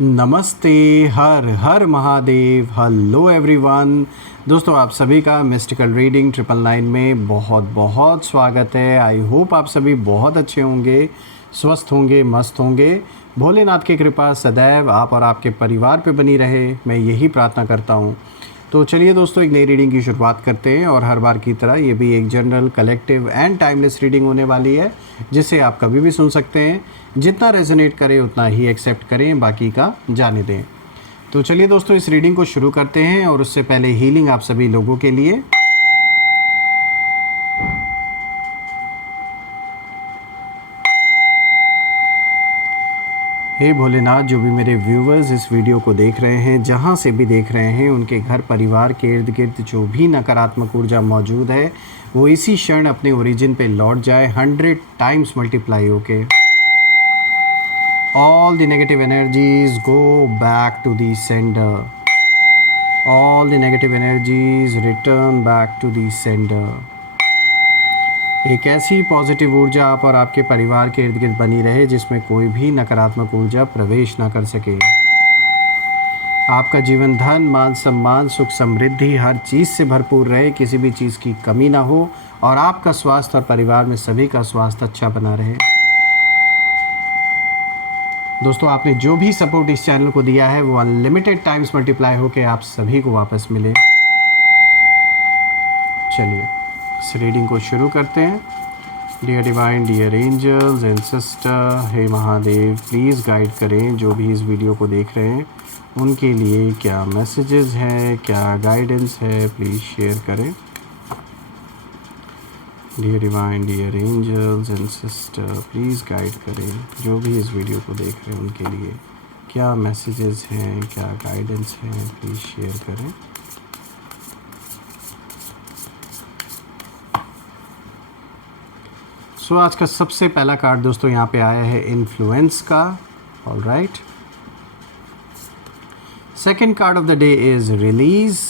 नमस्ते। हर हर महादेव। Hello everyone. दोस्तों आप सभी का मिस्टिकल रीडिंग 999 में बहुत बहुत स्वागत है। आई होप आप सभी बहुत अच्छे होंगे, स्वस्थ होंगे, मस्त होंगे। भोलेनाथ की कृपा सदैव आप और आपके परिवार पे बनी रहे, मैं यही प्रार्थना करता हूँ। तो चलिए दोस्तों, एक नई रीडिंग की शुरुआत करते हैं और हर बार की तरह ये भी एक general, collective and timeless reading होने वाली है, जिसे आप कभी भी सुन सकते हैं। जितना रेजोनेट करें उतना ही एक्सेप्ट करें, बाकी का जाने दें। तो चलिए दोस्तों, इस रीडिंग को शुरू करते हैं और उससे पहले हीलिंग आप सभी लोगों के लिए। हे भोलेनाथ, जो भी मेरे व्यूवर्स इस वीडियो को देख रहे हैं, जहाँ से भी देख रहे हैं, उनके घर परिवार के इर्द गिर्द जो भी नकारात्मक ऊर्जा मौजूद है वो इसी क्षण अपने ओरिजिन पे लौट जाए 100 टाइम्स मल्टीप्लाई होके। All the negative energies go back to the sender. All the negative energies return back to the sender. एक ऐसी पॉजिटिव ऊर्जा आप और आपके परिवार के इर्द गिर्द बनी रहे जिसमें कोई भी नकारात्मक ऊर्जा प्रवेश ना कर सके। आपका जीवन धन, मान सम्मान, सुख समृद्धि हर चीज़ से भरपूर रहे, किसी भी चीज़ की कमी ना हो और आपका स्वास्थ्य और परिवार में सभी का स्वास्थ्य अच्छा बना रहे। दोस्तों आपने जो भी सपोर्ट इस चैनल को दिया है वो अनलिमिटेड टाइम्स मल्टीप्लाई होकर आप सभी को वापस मिले। चलिए इस रीडिंग को शुरू करते हैं। Dear divine, dear angels and sister, हे महादेव, प्लीज़ गाइड करें जो भी इस वीडियो को देख रहे हैं, उनके लिए क्या मैसेजेस हैं, क्या गाइडेंस है, प्लीज़ शेयर करें। Dear divine, dear angels and sister, please guide करें जो भी इस वीडियो को देख रहे हैं, उनके लिए क्या मैसेजेस हैं, क्या गाइडेंस हैं, प्लीज़ शेयर करें। सो आज का सबसे पहला कार्ड दोस्तों यहाँ पे आया है इन्फ्लुएंस का। All right. Second card of the day is release.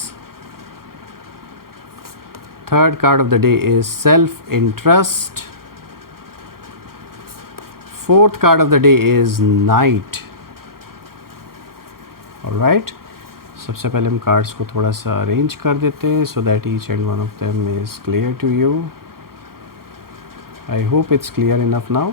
Third card of the day is self interest. Fourth card of the day is night. All right. सबसे पहले हम कार्ड्स को थोड़ा सा अरेंज कर देते हैं so that each and one of them is clear to you. I hope it's clear enough now.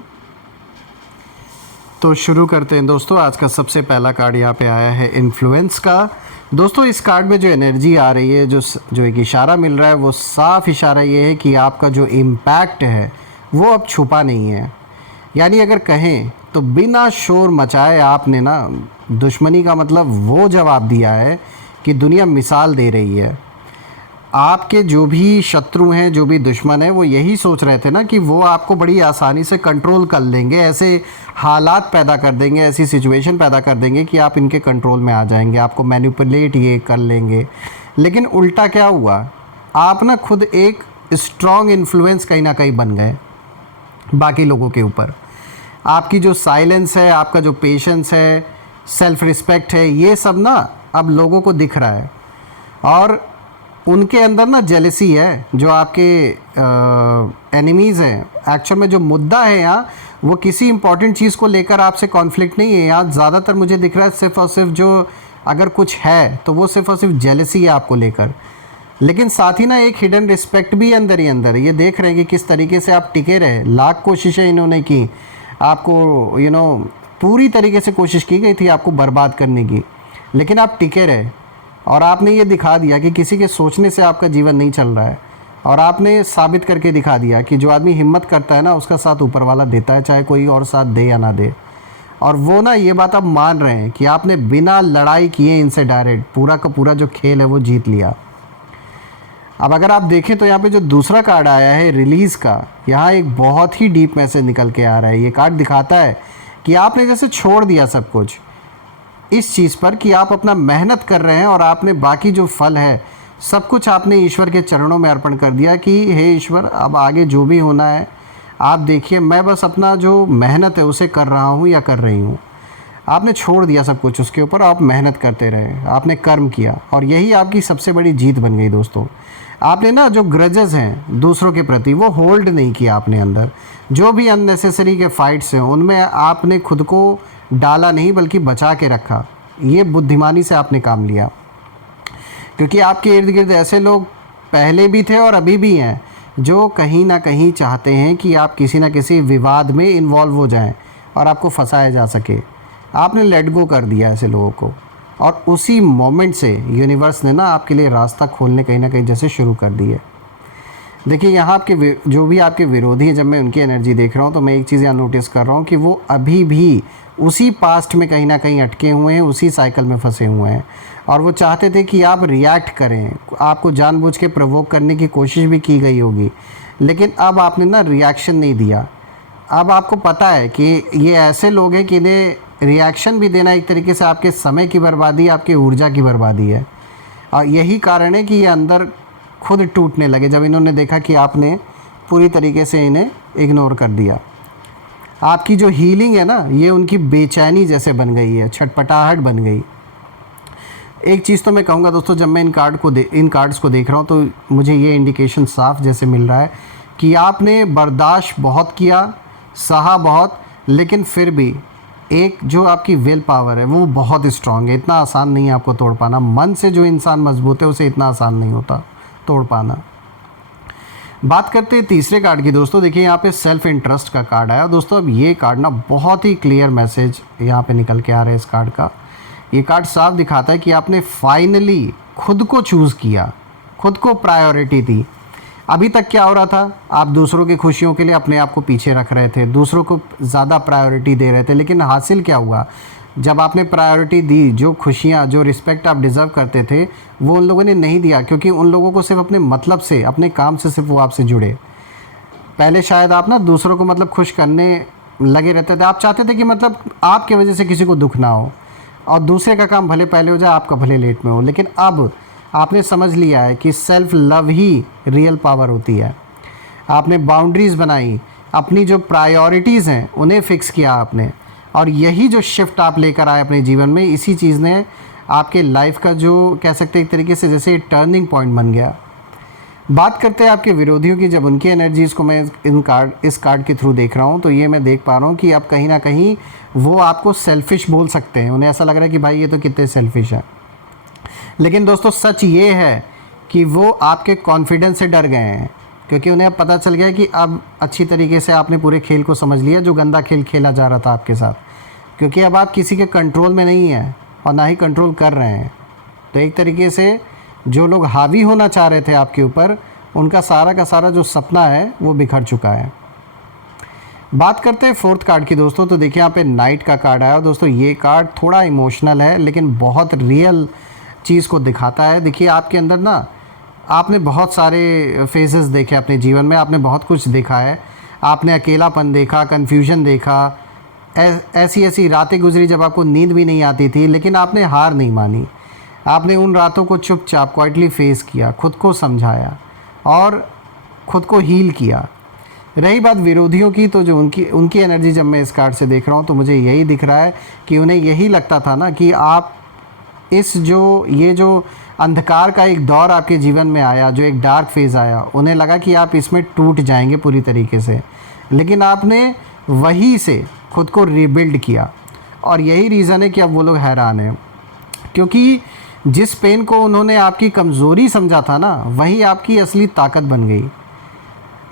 तो शुरू करते हैं दोस्तों। आज का सबसे पहला कार्ड यहाँ पे आया है इन्फ्लुएंस का। दोस्तों इस कार्ड में जो एनर्जी आ रही है, जो एक इशारा मिल रहा है, वो साफ इशारा ये है कि आपका जो इम्पैक्ट है वो अब छुपा नहीं है। यानी अगर कहें तो बिना शोर मचाए आपने ना दुश्मनी का मतलब वो जवाब दिया है कि दुनिया मिसाल दे रही है। आपके जो भी शत्रु हैं, जो भी दुश्मन हैं, वो यही सोच रहे थे ना कि वो आपको बड़ी आसानी से कंट्रोल कर लेंगे, ऐसे हालात पैदा कर देंगे, ऐसी सिचुएशन पैदा कर देंगे कि आप इनके कंट्रोल में आ जाएंगे, आपको मैनिपुलेट ये कर लेंगे। लेकिन उल्टा क्या हुआ, आप ना खुद एक स्ट्रॉन्ग इन्फ्लुएंस कहीं ना कहीं बन गए बाकी लोगों के ऊपर। आपकी जो साइलेंस है, आपका जो पेशेंस है, सेल्फ रिस्पेक्ट है, ये सब ना अब लोगों को दिख रहा है। और उनके अंदर ना जेलसी है। जो आपके एनिमीज़ हैं, एक्चुअल में जो मुद्दा है यहाँ, वो किसी इंपॉर्टेंट चीज़ को लेकर आपसे कॉन्फ्लिक्ट नहीं है। यहाँ ज़्यादातर मुझे दिख रहा है सिर्फ और सिर्फ जो अगर कुछ है तो वो सिर्फ और सिर्फ जेलसी है आपको लेकर। लेकिन साथ ही ना एक हिडन रिस्पेक्ट भी अंदर ही अंदर। ये देख रहे हैं कि किस तरीके से आप टिके रहे। लाख कोशिशें इन्होंने की, आपको पूरी तरीके से कोशिश की गई थी आपको बर्बाद करने की, लेकिन आप टिके रहे। और आपने ये दिखा दिया कि किसी के सोचने से आपका जीवन नहीं चल रहा है। और आपने साबित करके दिखा दिया कि जो आदमी हिम्मत करता है ना, उसका साथ ऊपर वाला देता है, चाहे कोई और साथ दे या ना दे। और वो ना ये बात आप मान रहे हैं कि आपने बिना लड़ाई किए इनसे डायरेक्ट पूरा का पूरा जो खेल है वो जीत लिया। अब अगर आप देखें तो यहाँ पे जो दूसरा कार्ड आया है रिलीज़ का, यहाँ एक बहुत ही डीप मैसेज निकल के आ रहा है। ये कार्ड दिखाता है कि आपने जैसे छोड़ दिया सब कुछ इस चीज़ पर कि आप अपना मेहनत कर रहे हैं और आपने बाकी जो फल है सब कुछ आपने ईश्वर के चरणों में अर्पण कर दिया कि हे ईश्वर, अब आगे जो भी होना है आप देखिए, मैं बस अपना जो मेहनत है उसे कर रहा हूँ या कर रही हूँ। आपने छोड़ दिया सब कुछ उसके ऊपर, आप मेहनत करते रहे, आपने कर्म किया और यही आपकी सबसे बड़ी जीत बन गई दोस्तों। आपने ना जो ग्रजेस हैं दूसरों के प्रति वो होल्ड नहीं किया आपने अंदर। जो भी अननेसेसरी के फाइट्स हैं उनमें आपने खुद को डाला नहीं बल्कि बचा के रखा। ये बुद्धिमानी से आपने काम लिया, क्योंकि आपके इर्द गिर्द ऐसे लोग पहले भी थे और अभी भी हैं जो कहीं ना कहीं चाहते हैं कि आप किसी ना किसी विवाद में इन्वॉल्व हो जाएं और आपको फंसाया जा सके। आपने लेट गो कर दिया ऐसे लोगों को, और उसी मोमेंट से यूनिवर्स ने ना आपके लिए रास्ता खोलने कहीं ना कहीं जैसे शुरू कर दी है। देखिए यहाँ आपके जो भी आपके विरोधी हैं, जब मैं उनकी एनर्जी देख रहा हूँ तो मैं एक चीज़ यहाँ नोटिस कर रहा हूँ कि वो अभी भी उसी पास्ट में कहीं ना कहीं अटके हुए हैं, उसी साइकिल में फंसे हुए हैं, और वो चाहते थे कि आप रिएक्ट करें। आपको जानबूझ के प्रोवोक करने की कोशिश भी की गई होगी, लेकिन अब आपने ना रिएक्शन नहीं दिया। अब आपको पता है कि ये ऐसे लोग हैं कि इन्हें रिएक्शन भी देना एक तरीके से आपके समय की बर्बादी, आपकी ऊर्जा की बर्बादी है। और यही कारण है कि ये अंदर खुद टूटने लगे जब इन्होंने देखा कि आपने पूरी तरीके से इन्हें इग्नोर कर दिया। आपकी जो हीलिंग है ना, ये उनकी बेचैनी जैसे बन गई है, छटपटाहट बन गई। एक चीज़ तो मैं कहूँगा दोस्तों, जब मैं इन कार्ड्स को देख रहा हूँ तो मुझे ये इंडिकेशन साफ जैसे मिल रहा है कि आपने बर्दाश्त बहुत किया, सहा बहुत, लेकिन फिर भी एक जो आपकी विल पावर है वो बहुत स्ट्रांग है। इतना आसान नहीं है आपको तोड़ पाना। मन से जो इंसान मजबूत है उसे इतना आसान नहीं होता तोड़ पाना। बात करते हैं तीसरे कार्ड की दोस्तों। देखिए यहाँ पे सेल्फ इंटरेस्ट का कार्ड आया दोस्तों। अब ये कार्ड ना बहुत ही क्लियर मैसेज यहाँ पे निकल के आ रहा है इस कार्ड का। ये कार्ड साफ दिखाता है कि आपने फाइनली खुद को चूज़ किया, खुद को प्रायोरिटी दी। अभी तक क्या हो रहा था, आप दूसरों की खुशियों के लिए अपने आप को पीछे रख रहे थे, दूसरों को ज़्यादा प्रायोरिटी दे रहे थे, लेकिन हासिल क्या हुआ, जब आपने प्रायोरिटी दी, जो खुशियाँ, जो रिस्पेक्ट आप डिज़र्व करते थे वो उन लोगों ने नहीं दिया, क्योंकि उन लोगों को सिर्फ अपने मतलब से, अपने काम से सिर्फ वो आपसे जुड़े। पहले शायद आप ना दूसरों को मतलब खुश करने लगे रहते थे, आप चाहते थे कि मतलब आपकी वजह से किसी को दुख ना हो और दूसरे का काम भले पहले हो जाए, आपका भले लेट में हो। लेकिन अब आपने समझ लिया है कि सेल्फ लव ही रियल पावर होती है। आपने बाउंड्रीज़ बनाई, अपनी जो प्रायोरिटीज़ हैं उन्हें फ़िक्स किया आपने, और यही जो शिफ्ट आप लेकर आए अपने जीवन में, इसी चीज़ ने आपके लाइफ का जो कह सकते हैं एक तरीके से जैसे टर्निंग पॉइंट बन गया। बात करते हैं आपके विरोधियों की। जब उनकी एनर्जीज़ को मैं इस कार्ड के थ्रू देख रहा हूँ तो ये मैं देख पा रहा हूँ कि अब कहीं ना कहीं वो आपको सेल्फिश बोल सकते हैं। उन्हें ऐसा लग रहा है कि भाई ये तो कितने सेल्फिश है। लेकिन दोस्तों सच ये है कि वो आपके कॉन्फिडेंस से डर गए हैं, क्योंकि उन्हें अब पता चल गया कि अब अच्छी तरीके से आपने पूरे खेल को समझ लिया, जो गंदा खेल खेला जा रहा था आपके साथ। क्योंकि अब आप किसी के कंट्रोल में नहीं हैं और ना ही कंट्रोल कर रहे हैं। तो एक तरीके से जो लोग हावी होना चाह रहे थे आपके ऊपर, उनका सारा का सारा जो सपना है वो बिखर चुका है। बात करते हैं फोर्थ कार्ड की दोस्तों। तो देखिए यहाँ पे नाइट का कार्ड आया दोस्तों। ये कार्ड थोड़ा इमोशनल है लेकिन बहुत रियल चीज़ को दिखाता है। देखिए आपके अंदर ना, आपने बहुत सारे फेजेस देखे अपने जीवन में, आपने बहुत कुछ देखा है। आपने अकेलापन देखा, कन्फ्यूजन देखा, ऐसी ऐसी रातें गुजरी जब आपको नींद भी नहीं आती थी, लेकिन आपने हार नहीं मानी। आपने उन रातों को चुपचाप क्वाइटली फेस किया, खुद को समझाया और खुद को हील किया। रही बात विरोधियों की, तो जो उनकी एनर्जी जब मैं इस कार्ड से देख रहा हूँ तो मुझे यही दिख रहा है कि उन्हें यही लगता था ना कि आप ये जो अंधकार का एक दौर आपके जीवन में आया, जो एक डार्क फेज़ आया, उन्हें लगा कि आप इसमें टूट जाएंगे पूरी तरीके से, लेकिन आपने वहीं से खुद को रीबिल्ड किया। और यही रीज़न है कि अब वो लोग हैरान हैं, क्योंकि जिस पेन को उन्होंने आपकी कमज़ोरी समझा था ना, वही आपकी असली ताकत बन गई।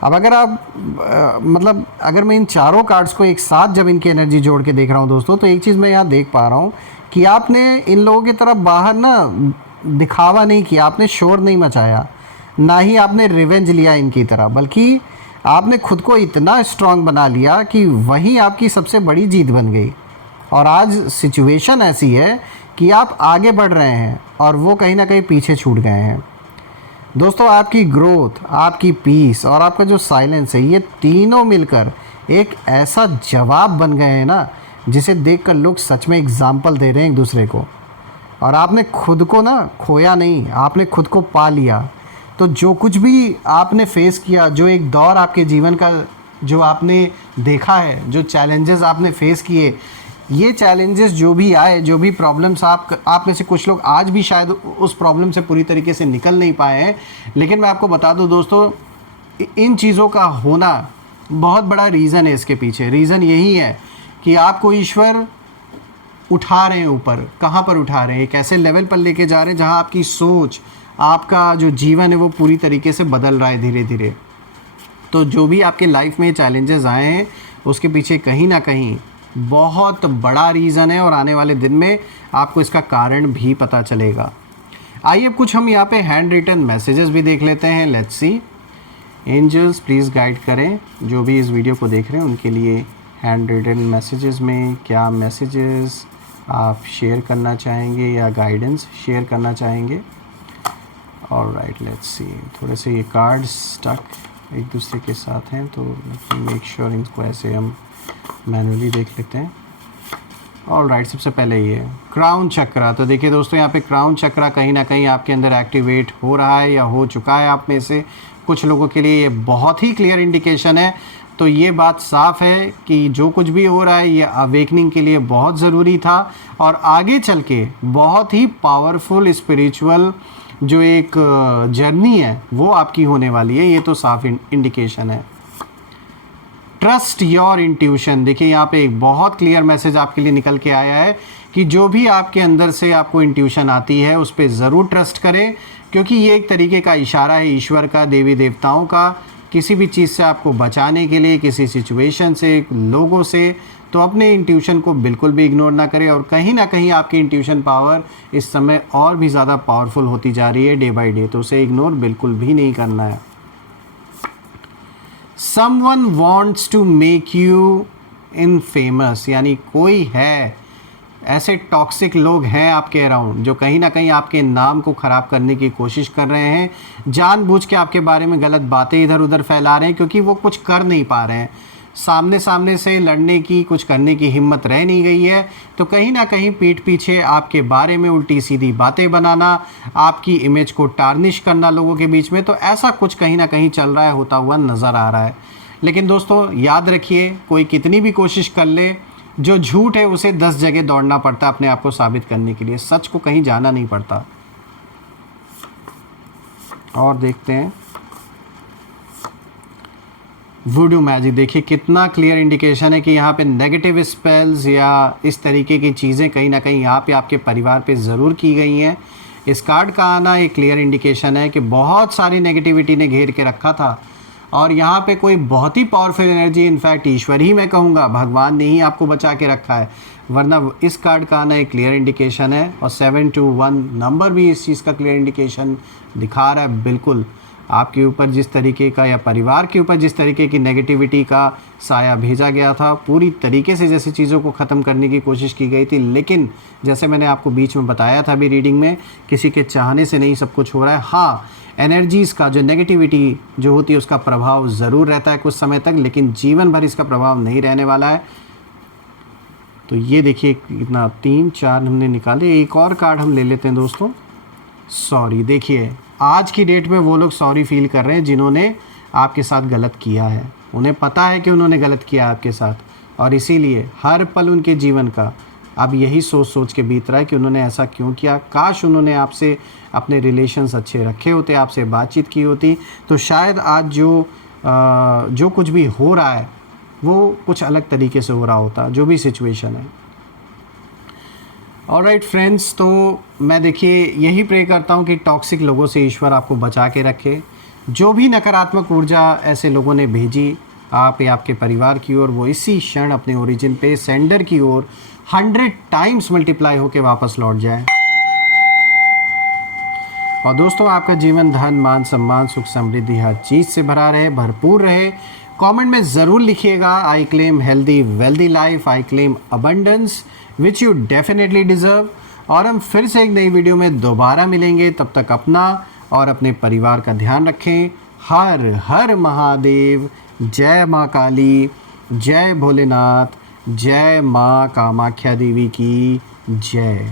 अब अगर आप अगर मैं इन चारों कार्ड्स को एक साथ जब इनकी एनर्जी जोड़ के देख रहा हूँ दोस्तों, तो एक चीज़ मैं यहाँ देख पा रहा हूँ कि आपने इन लोगों की तरफ बाहर ना दिखावा नहीं किया, आपने शोर नहीं मचाया, ना ही आपने रिवेंज लिया इनकी तरह, बल्कि आपने खुद को इतना स्ट्रांग बना लिया कि वही आपकी सबसे बड़ी जीत बन गई। और आज सिचुएशन ऐसी है कि आप आगे बढ़ रहे हैं और वो कहीं ना कहीं पीछे छूट गए हैं। दोस्तों आपकी ग्रोथ, आपकी पीस और आपका जो साइलेंस है, ये तीनों मिलकर एक ऐसा जवाब बन गए हैं ना, जिसे देखकर लोग सच में एग्जाम्पल दे रहे हैं एक दूसरे को। और आपने खुद को ना खोया नहीं, आपने खुद को पा लिया। तो जो कुछ भी आपने फेस किया, जो एक दौर आपके जीवन का जो आपने देखा है, जो चैलेंजेस आपने फेस किए, ये चैलेंजेस जो भी आए, जो भी प्रॉब्लम्स आप में से कुछ लोग आज भी शायद उस प्रॉब्लम से पूरी तरीके से निकल नहीं पाए हैं, लेकिन मैं आपको बता दूं दोस्तों, इन चीज़ों का होना बहुत बड़ा रीज़न है इसके पीछे। रीज़न यही है कि आपको ईश्वर उठा रहे हैं ऊपर। कहाँ पर उठा रहे हैं, एक ऐसे लेवल पर लेके जा रहे हैं जहाँ आपकी सोच, आपका जो जीवन है वो पूरी तरीके से बदल रहा है धीरे धीरे। तो जो भी आपके लाइफ में चैलेंजेस आए हैं उसके पीछे कहीं ना कहीं बहुत बड़ा रीज़न है और आने वाले दिन में आपको इसका कारण भी पता चलेगा। आइए अब कुछ हम यहाँ पे हैंड रिटन मैसेजेस भी देख लेते हैं। Let's see. Angels please guide करें जो भी इस वीडियो को देख रहे हैं उनके लिए हैंड रिटन मैसेजेस में क्या मैसेजेस आप शेयर करना चाहेंगे या गाइडेंस शेयर करना चाहेंगे। Alright, let's see. थोड़े से ये कार्ड्स स्टक एक दूसरे के साथ हैं तो मेक श्योर इनको ऐसे हम मैनुअली देख लेते हैं। ऑलराइट, सबसे पहले ये क्राउन चक्रा। तो देखिए दोस्तों, यहाँ पे क्राउन चक्रा कहीं ना कहीं आपके अंदर एक्टिवेट हो रहा है या हो चुका है। आप में से कुछ लोगों के लिए ये बहुत ही क्लियर इंडिकेशन है। तो ये बात साफ है कि जो कुछ भी हो रहा है ये अवेकनिंग के लिए बहुत ज़रूरी था और आगे चल के बहुत ही पावरफुल स्पिरिचुअल जो एक जर्नी है वो आपकी होने वाली है। ये तो साफ इंडिकेशन है। Trust your intuition. देखिए यहाँ पे एक बहुत क्लियर मैसेज आपके लिए निकल के आया है कि जो भी आपके अंदर से आपको इंट्यूशन आती है उस पर ज़रूर ट्रस्ट करें, क्योंकि ये एक तरीके का इशारा है ईश्वर का, देवी देवताओं का, किसी भी चीज़ से आपको बचाने के लिए, किसी सिचुएशन से, लोगों से। तो अपने इंट्यूशन को बिल्कुल भी इग्नोर ना करें और कहीं ना कहीं आपकी इंट्यूशन पावर इस समय और भी ज़्यादा पावरफुल होती जा रही है डे बाई डे, तो उसे इग्नोर बिल्कुल भी नहीं करना है। Someone wants to make you infamous, यानी कोई है, ऐसे टॉक्सिक लोग हैं आपके अराउंड जो कहीं ना कहीं आपके नाम को ख़राब करने की कोशिश कर रहे हैं, जानबूझ के आपके बारे में गलत बातें इधर उधर फैला रहे हैं क्योंकि वो कुछ कर नहीं पा रहे हैं। सामने से लड़ने की, कुछ करने की हिम्मत रह नहीं गई है, तो कहीं ना कहीं पीठ पीछे आपके बारे में उल्टी सीधी बातें बनाना, आपकी इमेज को टार्निश करना लोगों के बीच में, तो ऐसा कुछ कहीं ना कहीं चल रहा है, होता हुआ नज़र आ रहा है। लेकिन दोस्तों याद रखिए, कोई कितनी भी कोशिश कर ले, जो झूठ है उसे 10 जगह दौड़ना पड़ता है अपने आप को साबित करने के लिए, सच को कहीं जाना नहीं पड़ता। और देखते हैं वुडू मैजिक। देखिए कितना क्लियर इंडिकेशन है कि यहाँ पे नेगेटिव स्पेल्स या इस तरीके की चीज़ें कहीं ना कहीं यहाँ पे आपके परिवार पे ज़रूर की गई हैं। इस कार्ड का आना एक क्लियर इंडिकेशन है कि बहुत सारी नेगेटिविटी ने घेर के रखा था और यहाँ पे कोई बहुत ही पावरफुल एनर्जी, इनफैक्ट ईश्वर ही मैं कहूँगा, भगवान ने ही आपको बचा के रखा है, वरना इस कार्ड का आना एक क्लियर इंडिकेशन है। और 721 नंबर भी इस चीज़ का क्लियर इंडिकेशन दिखा रहा है। बिल्कुल आपके ऊपर जिस तरीके का या परिवार के ऊपर जिस तरीके की नेगेटिविटी का साया भेजा गया था, पूरी तरीके से जैसे चीज़ों को ख़त्म करने की कोशिश की गई थी, लेकिन जैसे मैंने आपको बीच में बताया था अभी रीडिंग में, किसी के चाहने से नहीं सब कुछ हो रहा है। हाँ, एनर्जीज़ का जो नेगेटिविटी जो होती है उसका प्रभाव ज़रूर रहता है कुछ समय तक, लेकिन जीवन भर इसका प्रभाव नहीं रहने वाला है। तो ये देखिए कितना 3 4 हमने निकाले। एक और कार्ड हम ले लेते हैं दोस्तों। सॉरी, देखिए आज की डेट में वो लोग सॉरी फील कर रहे हैं जिन्होंने आपके साथ गलत किया है। उन्हें पता है कि उन्होंने गलत किया है आपके साथ और इसीलिए हर पल उनके जीवन का अब यही सोच के बीत रहा है कि उन्होंने ऐसा क्यों किया। काश उन्होंने आपसे अपने रिलेशंस अच्छे रखे होते, आपसे बातचीत की होती, तो शायद आज जो कुछ भी हो रहा है वो कुछ अलग तरीके से हो रहा होता, जो भी सिचुएशन है। ऑलराइट फ्रेंड्स, तो मैं देखिए यही प्रे करता हूँ कि टॉक्सिक लोगों से ईश्वर आपको बचा के रखे। जो भी नकारात्मक ऊर्जा ऐसे लोगों ने भेजी आप या आपके परिवार की ओर, वो इसी क्षण अपने ओरिजिन पे सेंडर की ओर 100 टाइम्स मल्टीप्लाई होकर वापस लौट जाए। और दोस्तों आपका जीवन धन मान सम्मान सुख समृद्धि हर चीज़ से भरा रहे, भरपूर रहे। कमेंट में ज़रूर लिखिएगा, I claim healthy wealthy life, I claim abundance which you definitely deserve. और हम फिर से एक नई वीडियो में दोबारा मिलेंगे, तब तक अपना और अपने परिवार का ध्यान रखें। हर हर महादेव। जय माँ काली, जय भोलेनाथ, जय माँ कामाख्या देवी की जय।